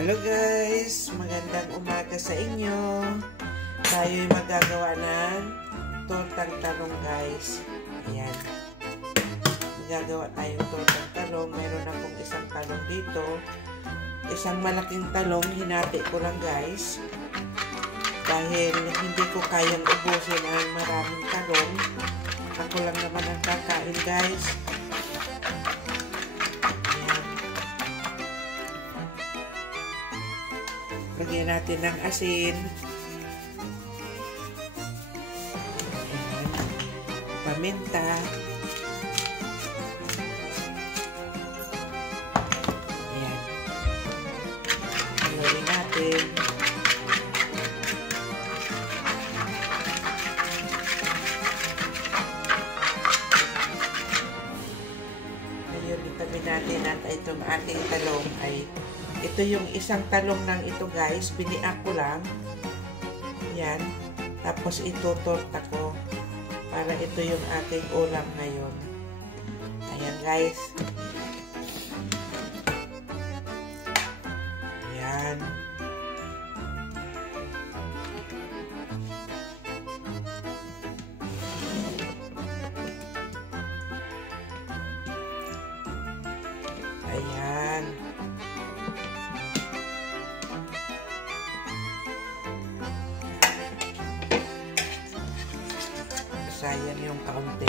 Hello guys! Magandang umaga sa inyo. Tayo'y magagawa ng tortang talong guys. Ayan. Magagawa tayong tortang talong. Meron akong isang talong dito. Isang malaking talong. Hinati ko lang guys. Dahil hindi ko kayang ubusin ang maraming talong. Ako lang naman ang kakain guys. Lagyan natin ng asin. Ayan. Paminta. Ayan. Haluin natin. Ngayon, itabi natin at itong ating talong ay ito yung isang talong lang ito guys. Biniak ko lang. Yan. Tapos itutorta ko. Para ito yung ating ulam ngayon. Ayan guys. Ayan. Ayan. Sayang yung kaunti.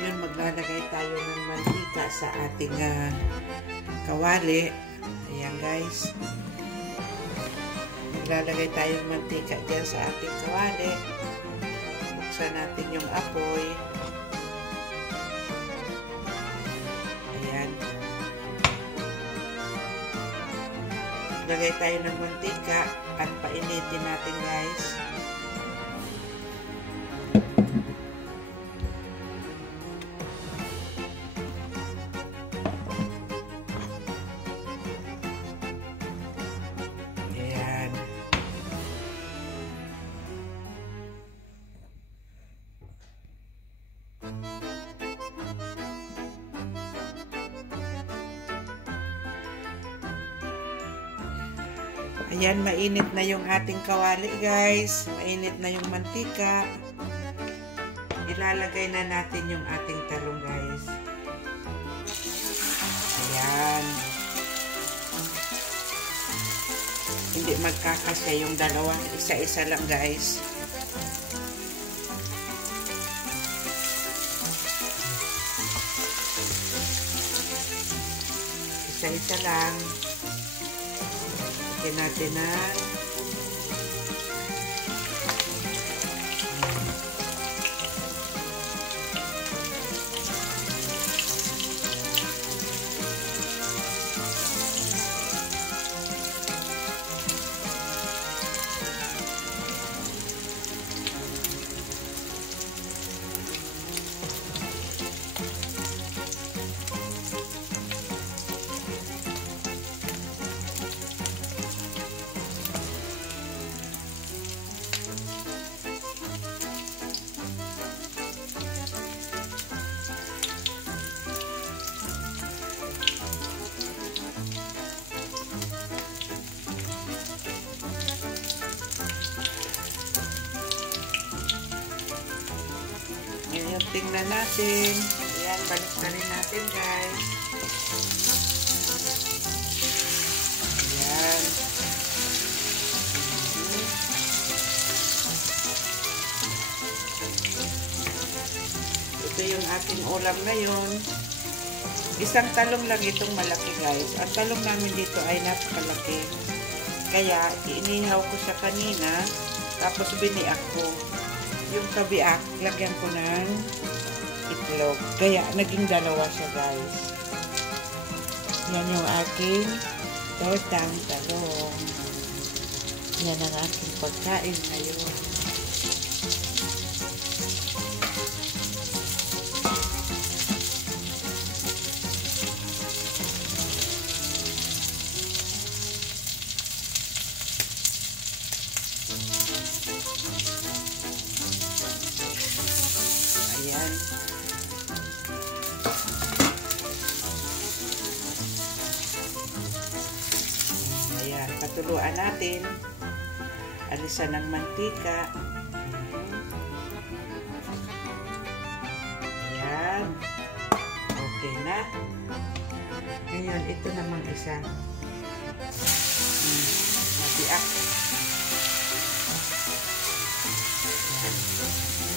Yun, maglalagay tayo ng mantika sa ating kawali. Ayan guys. Maglalagay tayo ng mantika dyan sa ating kawali. Buksan natin yung apoy. Ayan. Lagay tayo ng mantika at painitin natin guys. Ayan, mainit na yung ating kawali guys. Mainit na yung mantika. Ilalagay na natin yung ating talong guys. Ayan. Hindi magkakasya yung dalawa. Isa-isa lang guys. Isa-isa lang. Lagyan natin na ngayon, tingnan natin. Ayan, balik na rin natin guys. Ayan. Ito yung ating ulam ngayon. Isang talong lang itong malaki guys. Ang talong namin dito ay napakalaki. Kaya, inihaw ko siya kanina. Tapos biniak ko. Yung kabiak, lagyan ko ng itlog. Kaya, naging dalawa siya, guys. Yan yung aking tortang talong. Yan ang aking pagkain ngayon. Ayan. Patuluan natin. Alisan ng mantika. Ayan. Okay na. Ngayon, ito namang isa. Mabiak.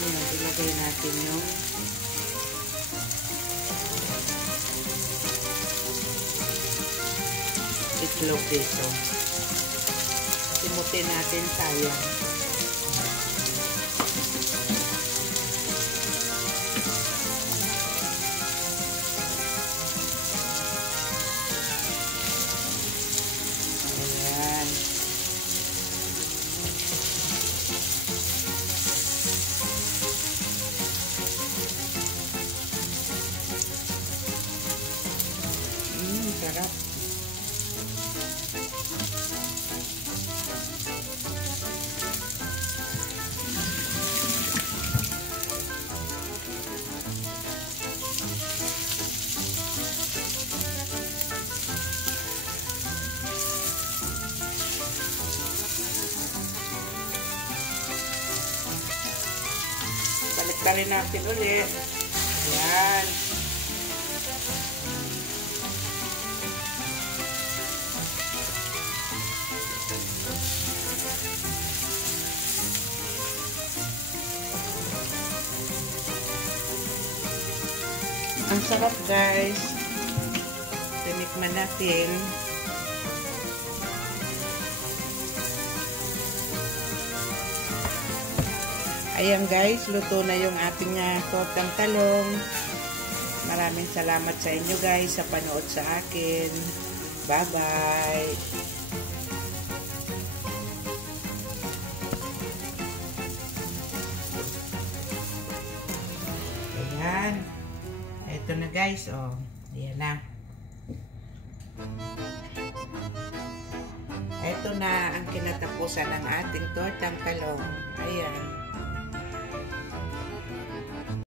Ngayon, ilagay natin yung itlog dito. Simutin natin sayang. Ayan. Sarap. Balik-balik natin ulit. Ayan. Ang sarap, guys. Tinikman natin. Ayan, guys, luto na yung ating tortang talong. Maraming salamat sa inyo, guys, sa panood sa akin. Bye-bye. Ayan. Ito na, guys, oh. Ayan na. Ito na ang kinatapusan ng ating tortang talong. Ayan.